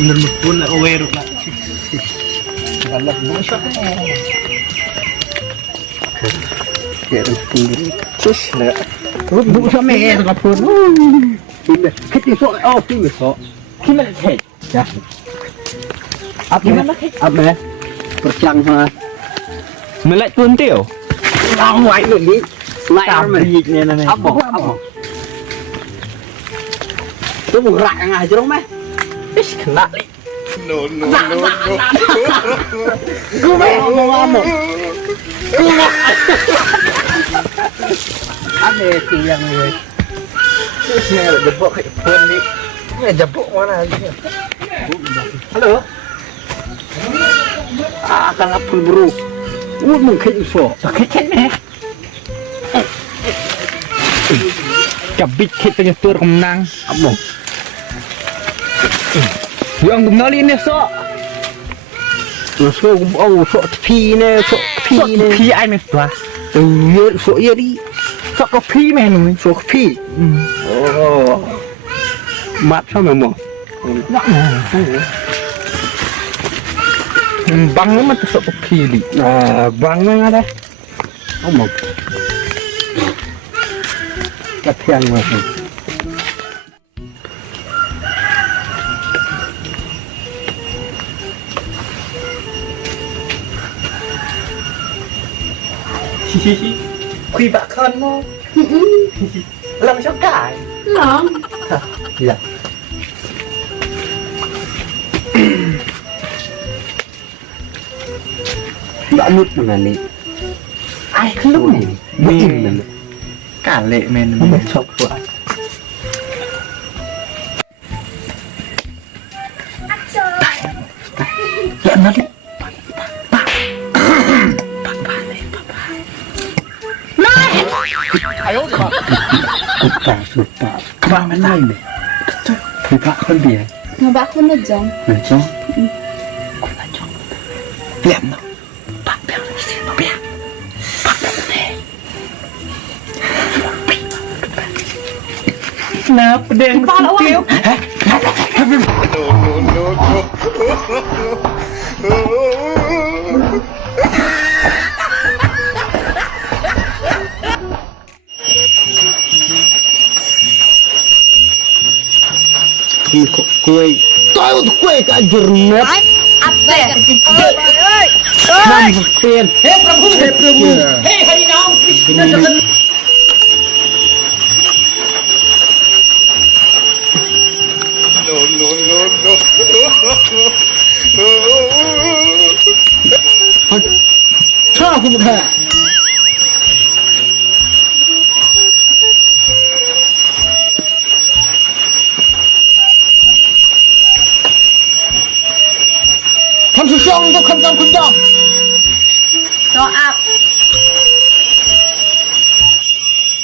Bener pun lah aware lah. Galak gue shot. Kira pun sus lah. Terus bu sama itu kapur. Kita so kita so. Kita lihat ya. Apa? Percang ha. Melek tuntil. Lang ngoại được đi. Lại ăn mày nè nè. Ấp bỏ. Tôi buồn lại ngày chứ đúng mấy. Ít kena đi. No. Cứ mẹ ngon một. Cứ mẹ. Ăn này thì yang người. Cái xe là jebok kayak phone ni. Ini jebok mana lagi? Halo. Akan apa bro? Mungkin so. Sakit ni. Cabik kita nyetur kemenang. Apa? Yang kenal ini so. So pi ni, so pi ai mesra. So iya di. So kopi men, so kopi. Oh. Mat sama mo. Bang nó mà so kopi di. Bang nó ada. Ông Cắt thiang mà Khuy bạc hơn không? Làm cho cải Làm Dạ Đã nút mà này Ai cứ lúc này Mình cả lệ men nó chọc quá lợn nó đấy sụt tạ các bạn bên này này thì bạn con bìa nó bác con nó giống cũng là giống lẹm nó bạn bèo nó bèo bạn bèo này Kenapa dia yang kecil? Kue, tahu tu kue kat jernet. apa ya Nama kuen. Hei Prabhu, hei Harinam Krishna Jagannath. Sao không được hả? Không sử dụng cho không trong cho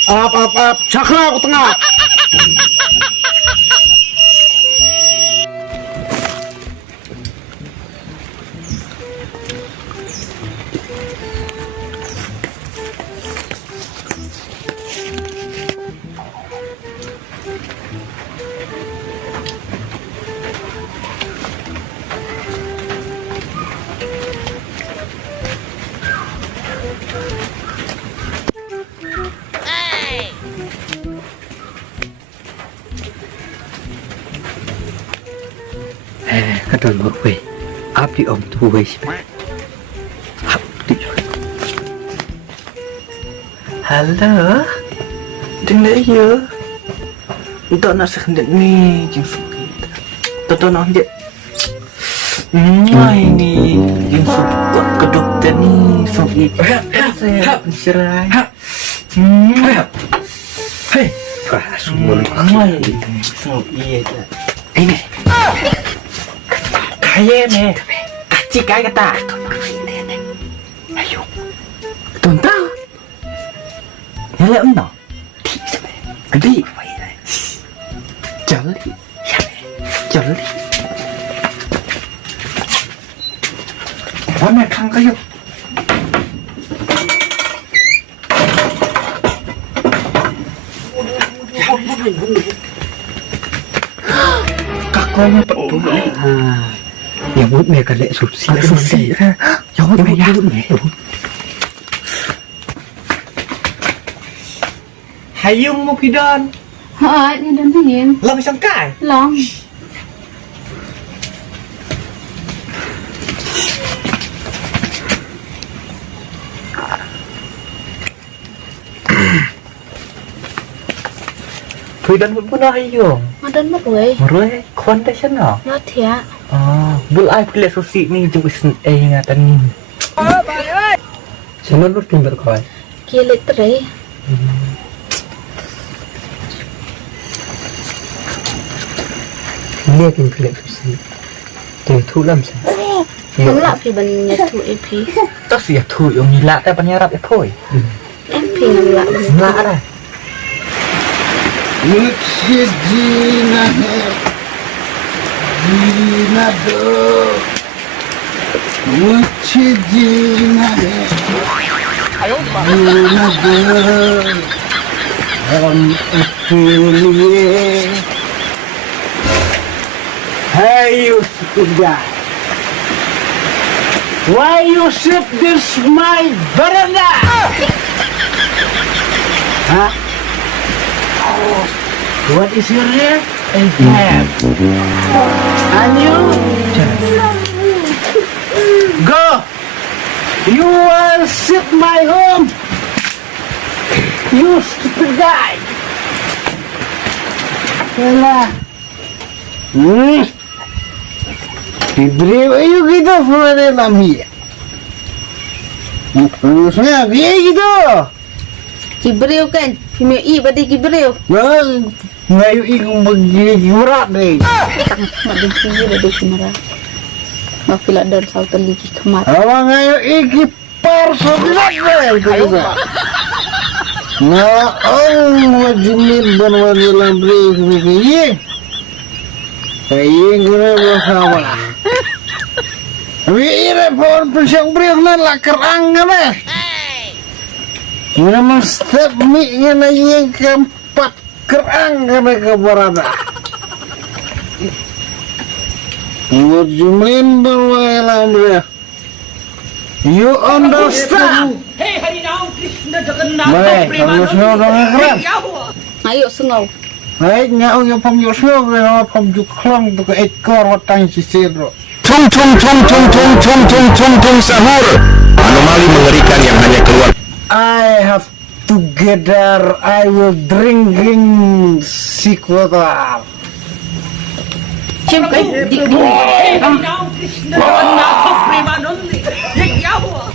Ap Sakra ke tengah. Các đoàn ngược về áp đi ông thu về hấp đi rồi. Halo đừng để nhớ tôi nó sẽ nhận ni chính phủ tôi nói điện ngoài ni chính phủ có đục tên ni xong ít sẽ serai hey và xuống một ngoài xong ít ấy này kayak ni, kacik kayak kata. Ayo, tuan tahu. Yang lain no, gede, jeli, jeli. Mana kang kayu? các con bật bố mẹ nhà bố mẹ cần lệ sụt xì ra cháu bố mẹ hay dùng một cái đơn Hỏi đi đến thế nhiên. làm xong cải Lòng. Thôi đơn vẫn hay dùng Mà đến mất rồi. rồi con đây chân hả Nó thiệt. bul ai pilih sosik ni jumpa ngatan ni. Sana lu timber kau. Kia lệ trời. Ni akan pilih sosik. Tu tu lam sa. Không lạ thì bên nhật thủ EP. Tak sia tu yang ni lak tak penyarap ya thôi. MP không lạ bên. Lak dah. Jina hai. Jina do. Jina hai. Ayo, Jina do. Orang pilih. Hey, you stupid guy. Why you sit this my veranda? Huh? Oh, what is your name? Ahab. And you? Go. You will sit my home. You stupid guy. Yalah. Diberi ayo gitu pada lami. Terusnya dia gitu. Kibriu kan. Kimi i badi kibriu. Well, ngayu ikut begini berat deh. Madin sini badi kimara. Mafila dan sautan lagi kemar. Awak ngayu ikut parsolat deh itu. Nah, wajib banwani lambri begini. Kayak gini bersama. Wira pohon pisang beriak lah kerang kan? Ini mesti mie yang keempat kerang kan keberada. Jumlin berwalam dia. You understand? Hey Harinam Krishna Jagannath Baik, harus orang keren. Ayo sengau. Baik, ngau yang pemjusno, ngau pemjuklang tu ke ekor watang sisir. Tung tung tung tung tung tung tung tung tung sahur. Anomali mengerikan yang hanya keluar. I have together. I will drinking sequel. Chim cái đi đi. Hey Harinam Krishna Jagannath Premanandi. Ye kya hua?